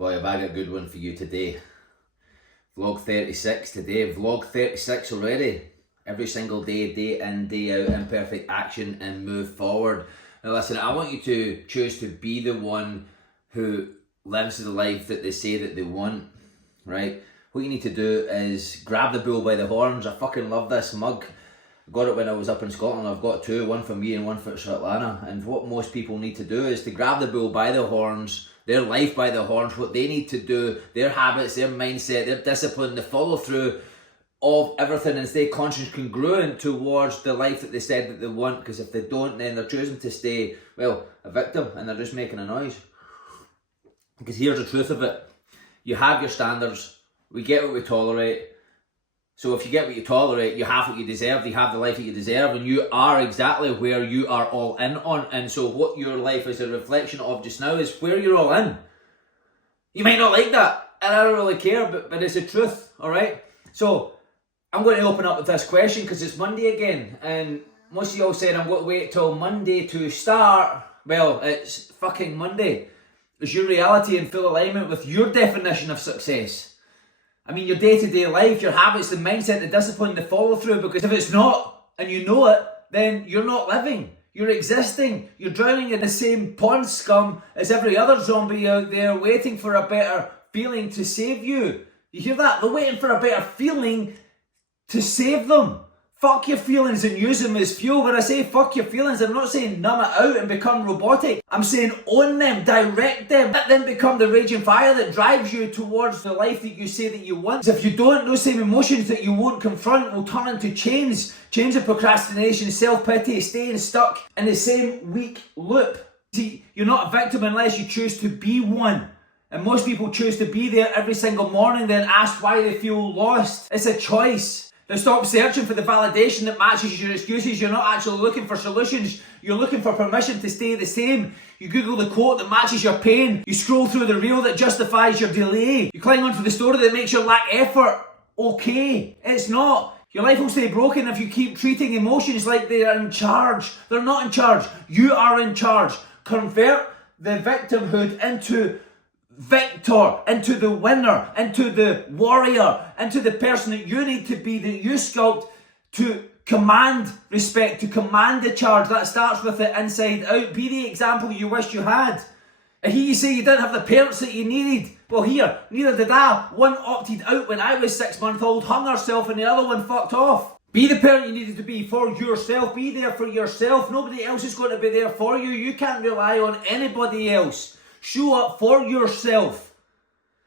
Boy, have I got a good one for you today. Vlog 36 today. Vlog 36 already. Every single day, day in, day out, imperfect action and move forward. Now listen, I want you to choose to be the one who lives the life that they say that they want, right? What you need to do is grab the bull by the horns. I fucking love this mug. I got it when I was up in Scotland. I've got two, one for me and one for Svetlana. And what most people need to do is to grab the bull by the horns, their life by the horns, what they need to do, their habits, their mindset, their discipline, the follow through of everything, and stay conscious, congruent towards the life that they said that they want. Because if they don't, then they're choosing to stay, well, a victim, and they're just making a noise. Because here's the truth of it. You have your standards. We get what we tolerate. So if you get what you tolerate, you have what you deserve, you have the life that you deserve, and you are exactly where you are all in on. And so what your life is a reflection of just now is where you're all in. You might not like that, and I don't really care, but it's the truth, alright? So I'm going to open up with this question because it's Monday again, and most of y'all said I'm going to wait till Monday to start. Well, it's fucking Monday. Is your reality in full alignment with your definition of success? I mean, your day-to-day life, your habits, the mindset, the discipline, the follow-through. Because if it's not, and you know it, then you're not living. You're existing. You're drowning in the same pond scum as every other zombie out there, waiting for a better feeling to save you. You hear that? They're waiting for a better feeling to save them. Fuck your feelings and use them as fuel. When I say fuck your feelings, I'm not saying numb it out and become robotic. I'm saying own them, direct them. Let them become the raging fire that drives you towards the life that you say that you want. If you don't, those same emotions that you won't confront will turn into chains. Chains of procrastination, self-pity, staying stuck in the same weak loop. See, you're not a victim unless you choose to be one. And most people choose to be there every single morning, then ask why they feel lost. It's a choice. Now stop searching for the validation that matches your excuses. You're not actually looking for solutions. You're looking for permission to stay the same. You Google the quote that matches your pain. You scroll through the reel that justifies your delay. You cling onto the story that makes your lack effort okay. It's not. Your life will stay broken if you keep treating emotions like they are in charge. They're not in charge. You are in charge. Convert the victimhood into victor, into the winner, into the warrior, into the person that you need to be, that you sculpt to command respect, to command the charge. That starts with the inside out. Be the example you wish you had. I hear you say you didn't have the parents that you needed. Well, here, neither did I. One opted out when I was 6 months old, hung herself, and the other one fucked off. Be the parent you needed to be for yourself. Be there for yourself. Nobody else is going to be there for you. You can't rely on anybody else. Show up for yourself.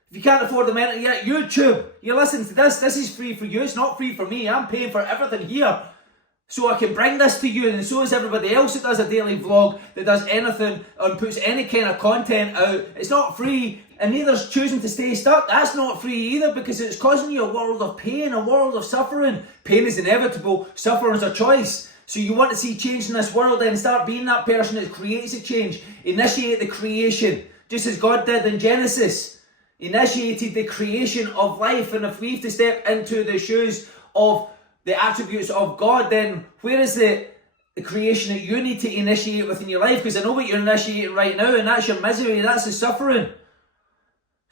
If you can't afford the mental, yeah, YouTube. You listen to this. This is free for you. It's not free for me. I'm paying for everything here so I can bring this to you, and so is everybody else that does a daily vlog, that does anything and puts any kind of content out. It's not free, and neither's choosing to stay stuck. That's not free either, because it's causing you a world of pain, a world of suffering. Pain is inevitable. Suffering is a choice. So you want to see change in this world, then start being that person that creates a change. Initiate the creation, just as God did in Genesis. Initiated the creation of life. And if we have to step into the shoes of the attributes of God, then where is the creation that you need to initiate within your life? Because I know what you're initiating right now, and that's your misery, that's the suffering.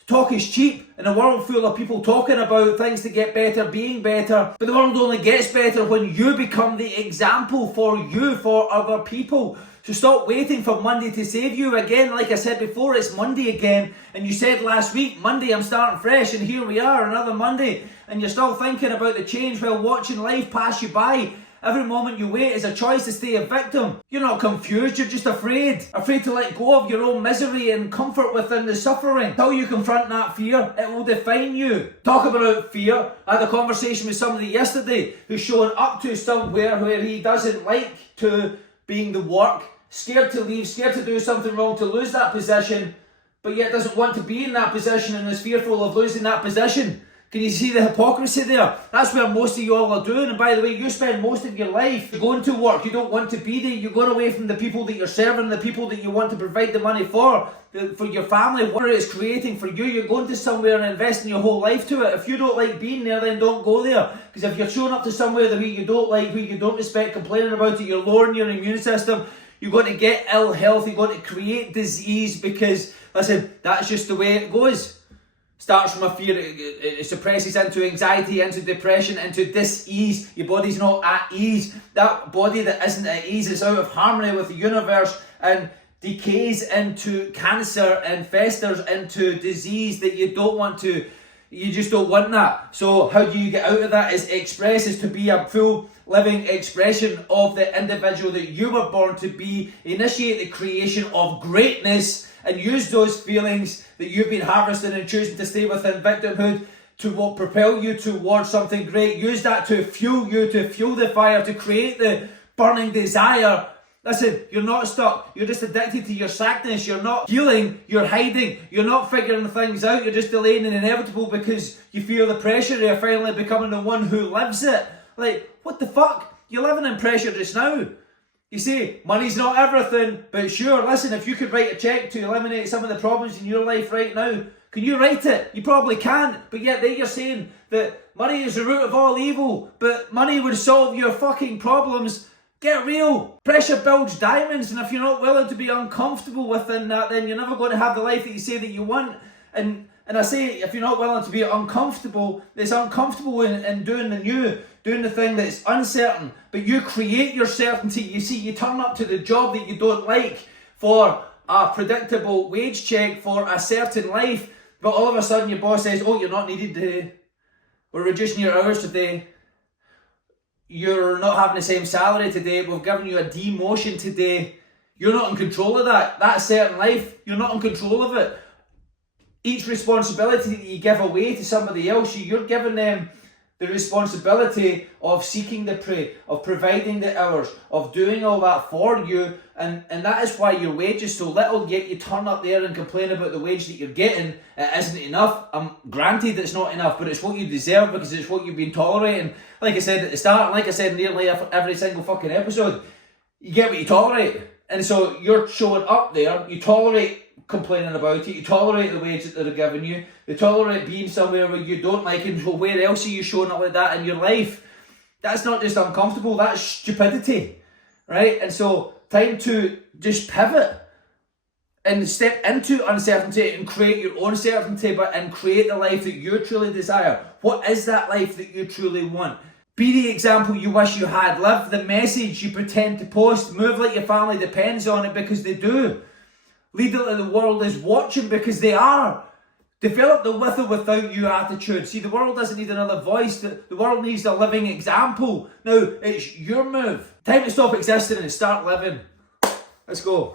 Talk is cheap in a world full of people talking about things to get better, being better. But the world only gets better when you become the example for you, for other people. So stop waiting for Monday to save you. Again, like I said before, it's Monday again. And you said last week, Monday I'm starting fresh. And here we are, another Monday. And you're still thinking about the change while watching life pass you by. Every moment you wait is a choice to stay a victim. You're not confused, you're just afraid. Afraid to let go of your own misery and comfort within the suffering. Until you confront that fear, it will define you. Talk about fear. I had a conversation with somebody yesterday who's showing up to somewhere where he doesn't like to being the work. Scared to leave, scared to do something wrong, to lose that position, but yet doesn't want to be in that position and is fearful of losing that position. Can you see the hypocrisy there? That's where most of you all are doing. And by the way, you spend most of your life going to work. You don't want to be there. You're going away from the people that you're serving, the people that you want to provide the money for your family, whatever it's creating for you. You're going to somewhere and investing your whole life to it. If you don't like being there, then don't go there. Because if you're showing up to somewhere that you don't like, who you don't respect, complaining about it, you're lowering your immune system, You're going to get ill health. You're going to create disease because, listen, that's just the way it goes. Starts from a fear, it suppresses into anxiety, into depression, into dis-ease. Your body's not at ease. That body that isn't at ease is out of harmony with the universe and decays into cancer and festers into disease that you don't want to. You just don't want that. So how do you get out of that? Is to be a full living expression of the individual that you were born to be. Initiate the creation of greatness and use those feelings that you've been harvesting and choosing to stay within victimhood to what propel you towards something great. Use that to fuel you, to fuel the fire, to create the burning desire. Listen, you're not stuck. You're just addicted to your sadness. You're not healing. You're hiding. You're not figuring things out. You're just delaying the inevitable because you feel the pressure of finally becoming the one who lives it. Like, what the fuck? You're living in pressure just now. You see, money's not everything, but sure, listen, if you could write a check to eliminate some of the problems in your life right now, can you write it? You probably can't, but yet you're saying that money is the root of all evil, but money would solve your fucking problems. Get real. Pressure builds diamonds, and if you're not willing to be uncomfortable within that, then you're never going to have the life that you say that you want. And I say, if you're not willing to be uncomfortable, it's uncomfortable in doing the new, doing the thing that's uncertain, but you create your certainty. You see, you turn up to the job that you don't like for a predictable wage check for a certain life, but all of a sudden your boss says, oh, you're not needed today. We're reducing your hours today. You're not having the same salary today. We've given you a demotion today. You're not in control of that. That certain life, you're not in control of it. Each responsibility that you give away to somebody else, you're giving them the responsibility of seeking the prey, of providing the hours, of doing all that for you, and that is why your wage is so little, yet you turn up there and complain about the wage that you're getting. It isn't enough. Granted it's not enough, but it's what you deserve because it's what you've been tolerating. Like I said at the start, and like I said nearly every single fucking episode, you get what you tolerate. And so you're showing up there, you tolerate complaining about it, you tolerate the wage that they're giving you, you tolerate being somewhere where you don't like it, so where else are you showing up like that in your life? That's not just uncomfortable, that's stupidity, right? And so time to just pivot and step into uncertainty and create your own certainty, and create the life that you truly desire. What is that life that you truly want? Be the example you wish you had. Live the message you pretend to post. Move like your family depends on it, because they do. Lead it like the world is watching, because they are. Develop the with or without you attitude. See, the world doesn't need another voice. The world needs a living example. Now, it's your move. Time to stop existing and start living. Let's go.